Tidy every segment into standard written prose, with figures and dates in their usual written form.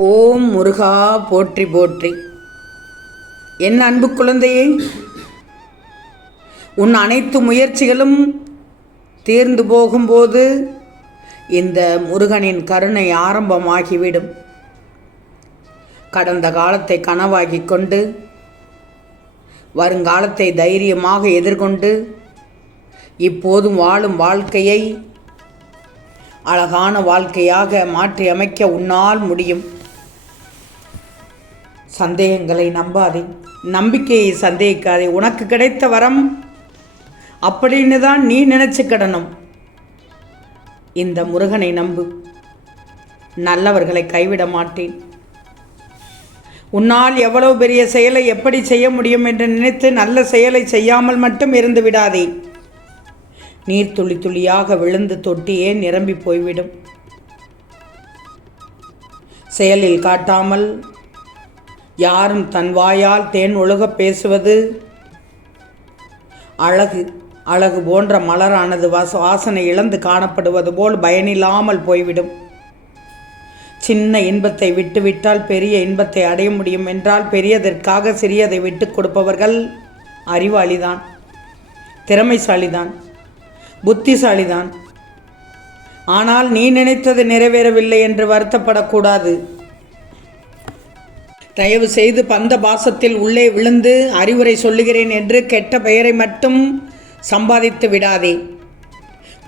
ஓம் முருகா போற்றி போற்றி. என் அன்பு குழந்தையே, உன் அனைத்து முயற்சிகளும் தீர்ந்து போகும்போது இந்த முருகனின் கருணை ஆரம்பமாகிவிடும். கடந்த காலத்தை கனவாகிக் கொண்டு வருங்காலத்தை தைரியமாக எதிர்கொண்டு இப்போதும் வாழும் வாழ்க்கையை அழகான வாழ்க்கையாக மாற்றி அமைக்க உன்னால் முடியும். சந்தேகங்களை நம்பாதே, நம்பிக்கையை சந்தேகிக்காதே. உனக்கு கிடைத்த வரம் அப்படின்னு தான் நீ நினச்சிக்கிடணும். இந்த முருகனை நம்பு, நல்லவர்களை கைவிட மாட்டேன். உன்னால் எவ்வளவு பெரிய செயலை எப்படி செய்ய முடியும் என்று நினைத்து நல்ல செயலை செய்யாமல் மட்டும் இருந்து விடாதே. நீர் துளி துளியாக விழுந்து தொட்டியே நிரம்பி போய்விடும். செயலில் காட்டாமல் யாரும் தன் வாயால் தேன் ஒழுக பேசுவது அழகு. அழகு போன்ற மலரானது வாசனை இழந்து காணப்படுவது போல் பயனில்லாமல் போய்விடும். சின்ன இன்பத்தை விட்டுவிட்டால் பெரிய இன்பத்தை அடைய முடியும் என்றால் பெரியதற்காக சிறியதை விட்டு கொடுப்பவர்கள் அறிவாளிதான், திறமைசாலிதான், புத்திசாலிதான். ஆனால் நீ நினைத்தது நிறைவேறவில்லை என்று வருத்தப்படக்கூடாது. தயவு செய்து பந்த பாசத்தில் உள்ளே விழுந்து அறிவுரை சொல்லுகிறேன் என்று கெட்ட பெயரை மட்டும் சம்பாதித்து விடாதே.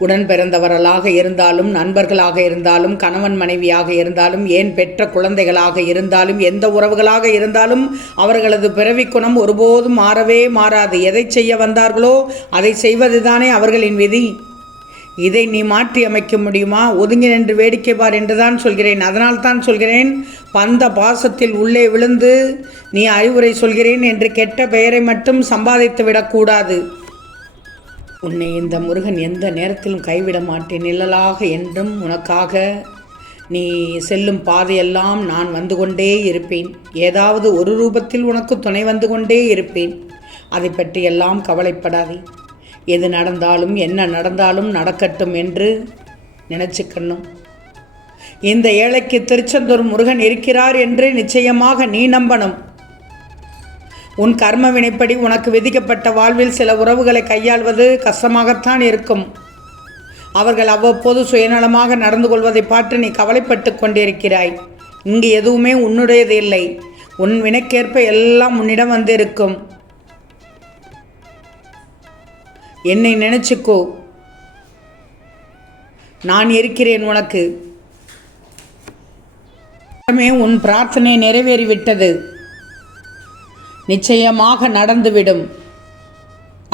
உடன் பிறந்தவர்களாக இருந்தாலும், நண்பர்களாக இருந்தாலும், கணவன் மனைவியாக இருந்தாலும், ஏன் பெற்ற குழந்தைகளாக இருந்தாலும், எந்த உறவுகளாக இருந்தாலும் அவர்களது பிறவி குணம் ஒருபோதும் மாறவே மாறாது. எதை செய்ய வந்தார்களோ அதை செய்வதுதானே அவர்களின் விதி. இதை நீ மாற்றி அமைக்க முடியுமா? ஒதுங்கி நின்று வேடிக்கை பார் என்றுதான் சொல்கிறேன். அதனால் தான் சொல்கிறேன், பந்த பாசத்தில் உள்ளே விழுந்து நீ அறிவுரை சொல்கிறேன் என்று கெட்ட பெயரை மட்டும் சம்பாதித்து விடக்கூடாது. உன்னை இந்த முருகன் எந்த நேரத்திலும் கைவிட மாட்டேன். நிழலாக என்றும் உனக்காக நீ செல்லும் பாதையெல்லாம் நான் வந்து கொண்டே இருப்பேன். ஏதாவது ஒரு ரூபத்தில் உனக்கு துணை வந்து கொண்டே இருப்பேன். அதை பற்றி எல்லாம் கவலைப்படாதே. எது நடந்தாலும் என்ன நடந்தாலும் நடக்கட்டும் என்று நினச்சிக்கணும். இந்த ஏழைக்கு திருச்செந்தூர் முருகன் இருக்கிறார் என்று நிச்சயமாக நீ நம்பணும். உன் கர்ம வினைப்படி உனக்கு விதிக்கப்பட்ட வாழ்வில் சில உறவுகளை கையாள்வது கஷ்டமாகத்தான் இருக்கும். அவர்கள் அவ்வப்போது சுயநலமாக நடந்து கொள்வதை பார்த்து நீ கவலைப்பட்டு கொண்டிருக்கிறாய். இங்கு எதுவுமே உன்னுடையது இல்லை. உன் வினைக்கேற்ப எல்லாம் உன்னிடம் வந்து இருக்கும். என்னை நினைச்சுக்கோ, நான் இருக்கிறேன் உனக்கு. உன் பிரார்த்தனை நிறைவேறிவிட்டது, நிச்சயமாக நடந்துவிடும்.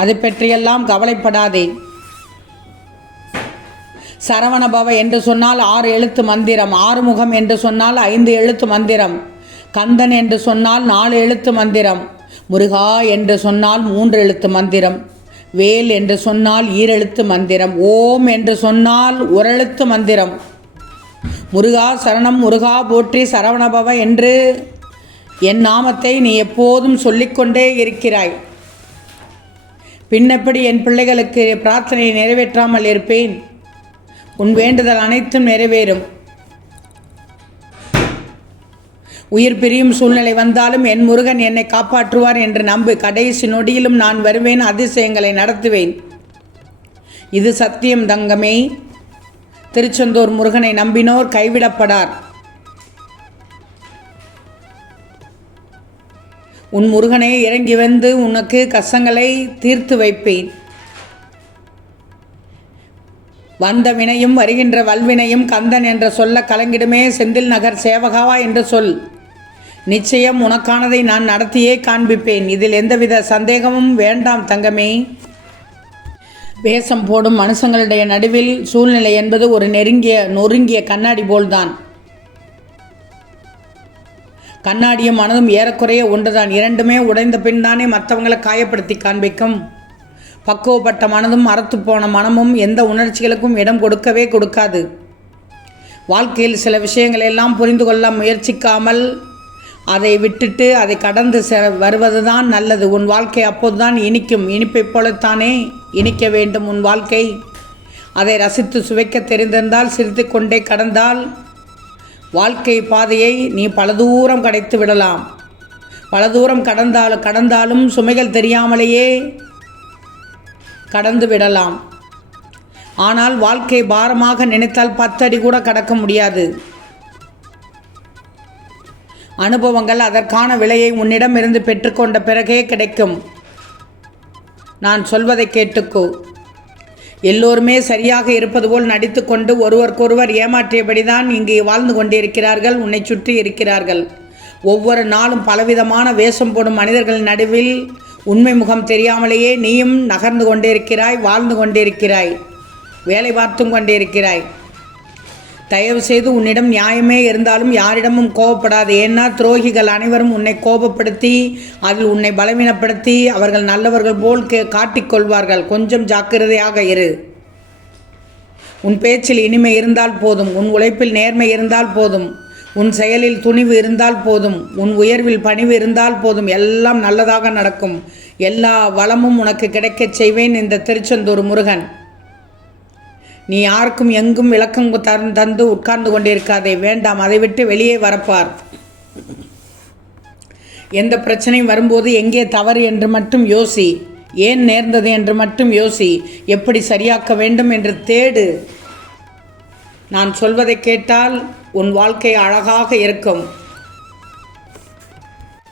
அதை பற்றியெல்லாம் கவலைப்படாதே. சரவணபவ என்று சொன்னால் 6 எழுத்து மந்திரம், ஆறுமுகம் என்று சொன்னால் 5 எழுத்து மந்திரம், கந்தன் என்று சொன்னால் 4 எழுத்து மந்திரம், முருகா என்று சொன்னால் 3 எழுத்து மந்திரம், வேல் என்று சொன்னால் 2 எழுத்து மந்திரம், ஓம் என்று சொன்னால் 1 எழுத்து மந்திரம். முருகா சரணம், முருகா போற்றி, சரவணபவ என்று என் நாமத்தை நீ எப்போதும் சொல்லிக்கொண்டே இருக்கிறாய். பின்னப்படி என் பிள்ளைகளுக்கு பிரார்த்தனையை நிறைவேற்றாமல் இருப்பேன்? உன் வேண்டுதல் அனைத்தும் நிறைவேறும். உயிர் பிரியும் சூழ்நிலை வந்தாலும் என் முருகன் என்னை காப்பாற்றுவார் என்று நம்பு. கடைசி நொடியிலும் நான் வருவேன், அதிசயங்களை நடத்துவேன். இது சத்தியம் தங்கமே. திருச்செந்தூர் முருகனை நம்பினோர் கைவிடப்படார். உன் முருகனை இறங்கி வந்து உனக்கு கஷ்டங்களை தீர்த்து வைப்பேன். வந்த வினையும் வருகின்ற வல்வினையும் கந்தன் என்ற சொல்ல கலங்கிடுமே. செந்தில் நகர் சேவகாவா என்று சொல். நிச்சயம் உனக்கானதை நான் நடத்தியே காண்பிப்பேன். இதில் எந்தவித சந்தேகமும் வேண்டாம் தங்கமே. வேஷம் போடும் மனுஷங்களுடைய நடுவில் சூழ்நிலை என்பது ஒரு நொறுங்கிய கண்ணாடி போல்தான். கண்ணாடியும் மனதும் ஏறக்குறைய ஒன்றுதான். இரண்டுமே உடைந்த பின் தானே மற்றவங்களை காயப்படுத்தி காண்பிக்கும். பக்குவப்பட்ட மனதும் மரத்து போன மனமும் எந்த உணர்ச்சிகளுக்கும் இடம் கொடுக்கவே கொடுக்காது. வாழ்க்கையில் சில விஷயங்களெல்லாம் புரிந்து கொள்ள முயற்சிக்காமல் அதை விட்டுட்டு அதை கடந்து வருவது தான் நல்லது. உன் வாழ்க்கை அப்போதுதான் இனிக்கும். இனிப்பை போலத்தானே இனிக்க வேண்டும் உன் வாழ்க்கை. அதை ரசித்து சுவைக்க தெரிந்திருந்தால், சிரித்து கொண்டே கடந்தால் வாழ்க்கை பாதையை நீ பல தூரம் கடந்து விடலாம். பல தூரம் கடந்தாலும் சுமைகள் தெரியாமலேயே கடந்து விடலாம். ஆனால் வாழ்க்கை பாரமாக நினைத்தால் 10 அடி கூட கடக்க முடியாது. அனுபவங்கள் அதற்கான விலையை உன்னிடமிருந்து பெற்றுக்கொண்ட பிறகே கிடைக்கும். நான் சொல்வதை கேட்டுக்கோ. எல்லோருமே சரியாக இருப்பது போல் நடித்து கொண்டு ஒருவருக்கொருவர் ஏமாற்றியபடிதான் இங்கே வாழ்ந்து கொண்டிருக்கிறார்கள், உன்னை சுற்றி இருக்கிறார்கள். ஒவ்வொரு நாளும் பலவிதமான வேஷம் போடும் மனிதர்கள் நடுவில் உண்மை முகம் தெரியாமலேயே நீயும் நகர்ந்து கொண்டிருக்கிறாய், வாழ்ந்து கொண்டிருக்கிறாய், வேலை பார்த்தும் கொண்டிருக்கிறாய். தயவு செய்து உன்னிடம் நியாயமே இருந்தாலும் யாரிடமும் கோபப்படாது. ஏன்னா துரோகிகள் அனைவரும் உன்னை கோபப்படுத்தி அதில் உன்னை பலவீனப்படுத்தி அவர்கள் நல்லவர்கள் போல் காட்டிக்கொள்வார்கள். கொஞ்சம் ஜாக்கிரதையாக இரு. உன் பேச்சில் இனிமை இருந்தால் போதும், உன் உழைப்பில் நேர்மை இருந்தால் போதும், உன் செயலில் துணிவு இருந்தால் போதும், உன் உயர்வில் பணிவு இருந்தால் போதும். எல்லாம் நல்லதாக நடக்கும். எல்லா வளமும் உனக்கு கிடைக்கச் செய்வேன் இந்த திருச்செந்தூர் முருகன். நீ யாருக்கும் எங்கும் விளக்கம் தந்து உட்கார்ந்து கொண்டிருக்காதே. வேண்டாம், அதை விட்டு வெளியே வரப்பார். எந்த பிரச்சனையும் வரும்போது எங்கே தவறு என்று மட்டும் யோசி. ஏன் நேர்ந்தது என்று மட்டும் யோசி. எப்படி சரியாக்க வேண்டும் என்று தேடு. நான் சொல்வதை கேட்டால் உன் வாழ்க்கை அழகாக இருக்கும்.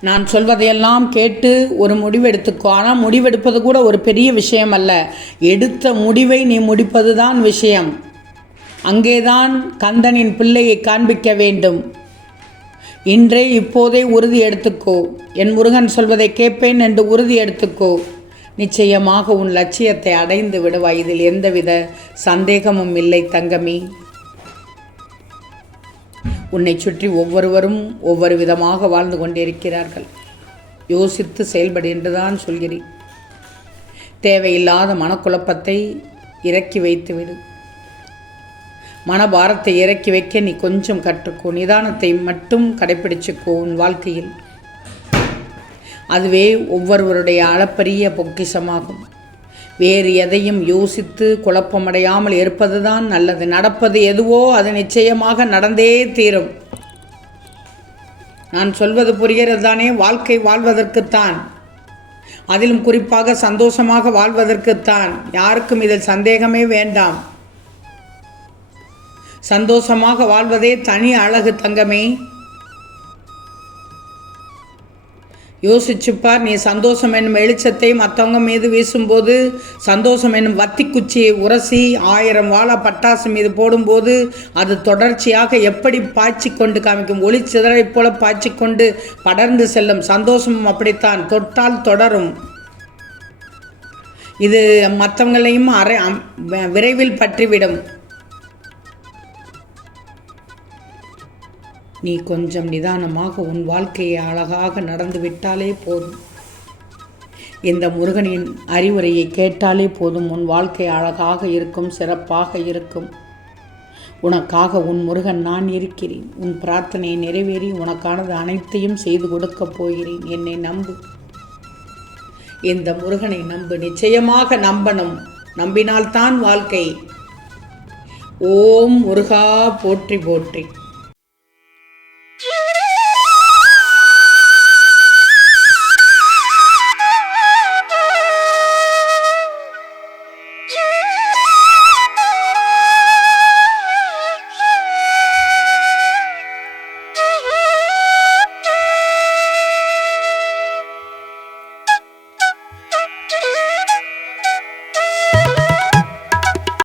நான் சொல்வதையெல்லாம் கேட்டு ஒரு முடிவெடுத்துக்கோ. ஆனால் முடிவெடுப்பது கூட ஒரு பெரிய விஷயம் அல்ல. எடுத்த முடிவை நீ முடிப்பது தான் விஷயம். அங்கேதான் கந்தனின் பிள்ளையை காண்பிக்க வேண்டும். இன்றே இப்போதே உறுதி எடுத்துக்கோ. என் முருகன் சொல்வதை கேட்பேன் என்று உறுதி எடுத்துக்கோ. நிச்சயமாக உன் லட்சியத்தை அடைந்து விடுவாய். இதில் எந்தவித சந்தேகமும் இல்லை தங்கமி. உன்னை சுற்றி ஒவ்வொருவரும் ஒவ்வொரு விதமாக வாழ்ந்து கொண்டிருக்கிறார்கள். யோசித்து செயல்படு என்றுதான் சொல்கிறேன். தேவையில்லாத மனக்குழப்பத்தை இறக்கி வைத்துவிடு. மனபாரத்தை இறக்கி வைக்க நீ கொஞ்சம் கற்றுக்கோ. நிதானத்தை மட்டும் கடைப்பிடிச்சுக்கோ உன் வாழ்க்கையில். அதுவே ஒவ்வொருவருடைய அளப்பரிய பொக்கிஷமாகும். வேறு எதையும் யோசித்து குழப்பமடையாமல் இருப்பது தான் நல்லது. நடப்பது எதுவோ அது நிச்சயமாக நடந்தே தீரும். நான் சொல்வது புரிகிறது தானே? வாழ்க்கை வாழ்வதற்குத்தான், அதிலும் குறிப்பாக சந்தோஷமாக வாழ்வதற்குத்தான். யாருக்கும் இதில் சந்தேகமே வேண்டாம். சந்தோஷமாக வாழ்வதே தனி அழகு தங்கமே. யோசிச்சுப்பார். நீ சந்தோஷம் என்னும் வெளிச்சத்தை மற்றவங்க மீது வீசும்போது, சந்தோஷம் என்னும் வத்தி குச்சியை உரசி 1000 வாழா பட்டாசு மீது போடும்போது அது தொடர்ச்சியாக எப்படி பாய்ச்சி கொண்டு காமிக்கும். ஒளி சிதறை போல பாய்ச்சி கொண்டு படர்ந்து செல்லும். சந்தோஷமும் அப்படித்தான், தொட்டால் தொடரும். இது மற்றவங்களையும் விரைவில் பற்றிவிடும். நீ கொஞ்சம் நிதானமாக உன் வாழ்க்கையை அழகாக நடந்து விட்டாலே போதும். இந்த முருகனின் அறிவுரையை கேட்டாலே போதும். உன் வாழ்க்கை அழகாக இருக்கும், சிறப்பாக இருக்கும். உனக்காக உன் முருகன் நான் இருக்கிறேன். உன் பிரார்த்தனையை நிறைவேறி உனக்கானது அனைத்தையும் செய்து கொடுக்கப் போகிறேன். என்னை நம்பு. இந்த முருகனை நம்பு. நிச்சயமாக நம்பணும். நம்பினால்தான் வாழ்க்கை. ஓம் முருகா போற்றி போற்றி.